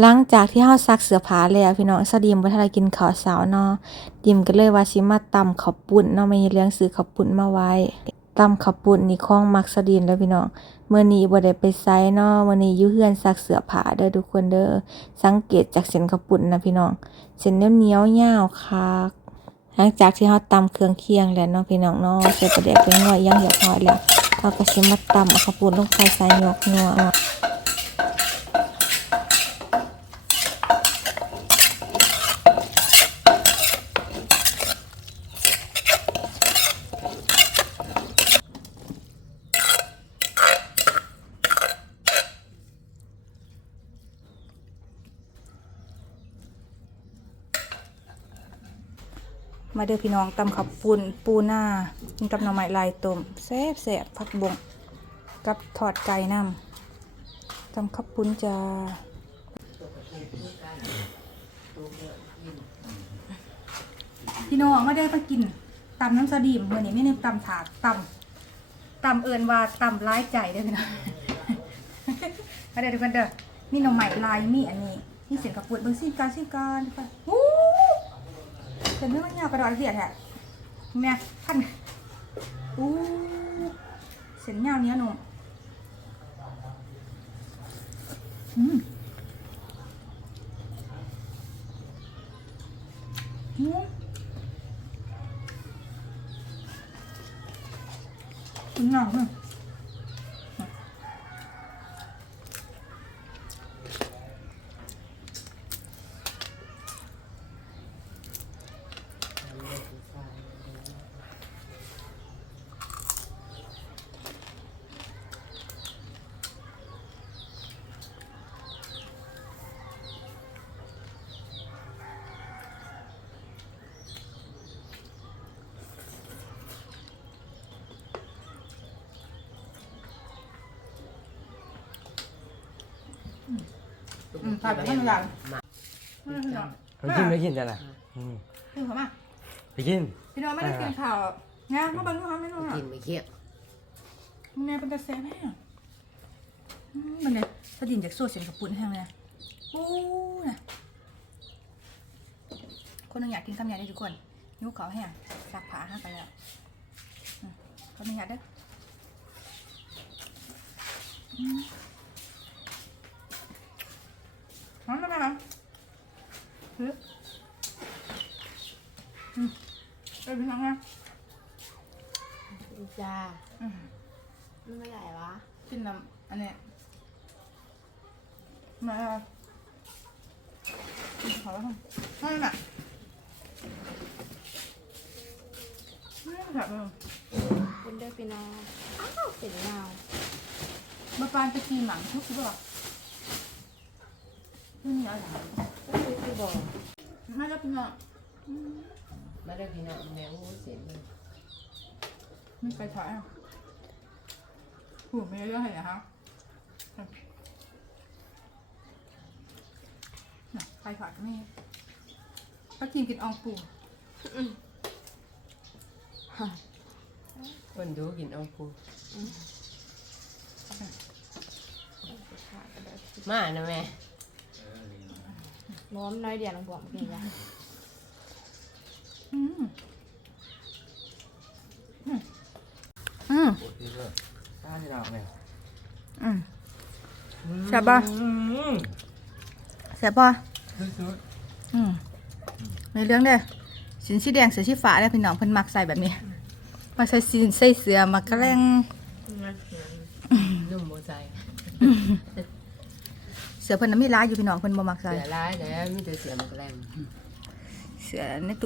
หลังจากที่เฮาซักเสื้อผ้าแล้วพี่น้องสะดิมบ่ทันได้กินข้าวเช้าเนาะดิมก็เลยว่าสิมาตำข้าวปุ้นเนาะม่เลี้ยงซื้อข้าวปุ้นมาไว้ตำข้าวปุ้นนี่ของมักสะดินแล้วพี่น้องมื้อนี้บ่ได้ไปไสเนาะมื้อนี้อยู่เฮือนซักเสื้อผ้าเด้อทุกคนเด้อสังเกตจากเส้นข้าวปุ้นนะพี่น้องเส้นเหนียวๆยาวคักหลังจากที่เฮาตำเครื่องเคียงแล้วเนาะพี่น้องเนาะใส่ประเดกไปง่อยย่างเรียบร้อยแล้วเฮาก็สิมาตำเอาข้าวปุ้นลงไปใส่หยอกนั มาเด้อพี่น้องตำขับปุนปูหน้ากินกับหน่อไม้ลายต้มแซ่บแซ่บผักบงกับทอดไก่น้ำตำขับปุนจะพี่น้องมาเด้อมากินตำน้ำสดีมเมื่อนี้ไม่นึกตำถาดตำตำเอิญว่าตำร้ายใจเด้อพี่น้องมาเด้อทุกคนเด้อมีหน่อไม้ลายมีอันนี้นี่เสียงกับปุนเบิ่งซี่การซีการทุก คนอู้เนเรื่องมันยาวกระดอยเสียแท้แม่ท่านอู้เส้นยาวเนี้ยหนุ่มอืมอืมหนังเลย อืมถ่ายแบบท่านอย่าไม่ได้พี่น้องไปกินไปกินจ้ะนะอืมพี่เขามาไปกิน พี่น้องไม่ได้กินข่าวนะมาบังคับไม่รู้ค่ะกินไม่เคี้ยวแม่เป็นตาแซ่บแม่อืมมันเนี่ยสะดินจากโซ่เสียงกับปุ่นแห้งเลยนะโอ้นะคนหนึงอยากกินคำใหญ่ได้ทุกคนนิ้วเขาแห้งสักผาห้าไปแล้วอืมคนหนึงอยากเด้อ ฮึอืมเป็นยังไงจ้าอืมมันไม่ไหลวะกินน้ำอันเนี้ยมากินขอแล้วค่ะไม่น่ะไม่แบบเออเป็นเด้อพี่น้องอ้าวเป็นเงามาปานตะกี้หมังทุกทีบอกไม่มีอะไร ก็คือที่บอกไม่ก็เป็นอะมาได้พี่น้องแมวเสร็จเลยไม่ไปถอยอะหูไม่เยอะเลยนะครับน่ะไปถอยก็ไม่ป้ากินกินอองปูคนดูกินเอาคูมานะแม่ น้อมน้อยเดียวน้องบอกเพียงละอืมอืมอืมข้าวที่เราเนี่ยอืมแซ่บป่ะแซ่บป่ะสุดอืมในเรื่องเด้อสินสีแดงเสือสีฟ้าเด้อพี่น้องเพิ่นมักใส่แบบนี้มาใส่สีใส่เสือมากระแลงนุ่มโมใจ เสือเพิ่นน่ะมีร้ายอยู่พี่น้องเพิ่นบ่มักใส่เสียร้ายแล้วมีแต่เสียมันแกล้งเสือในตู้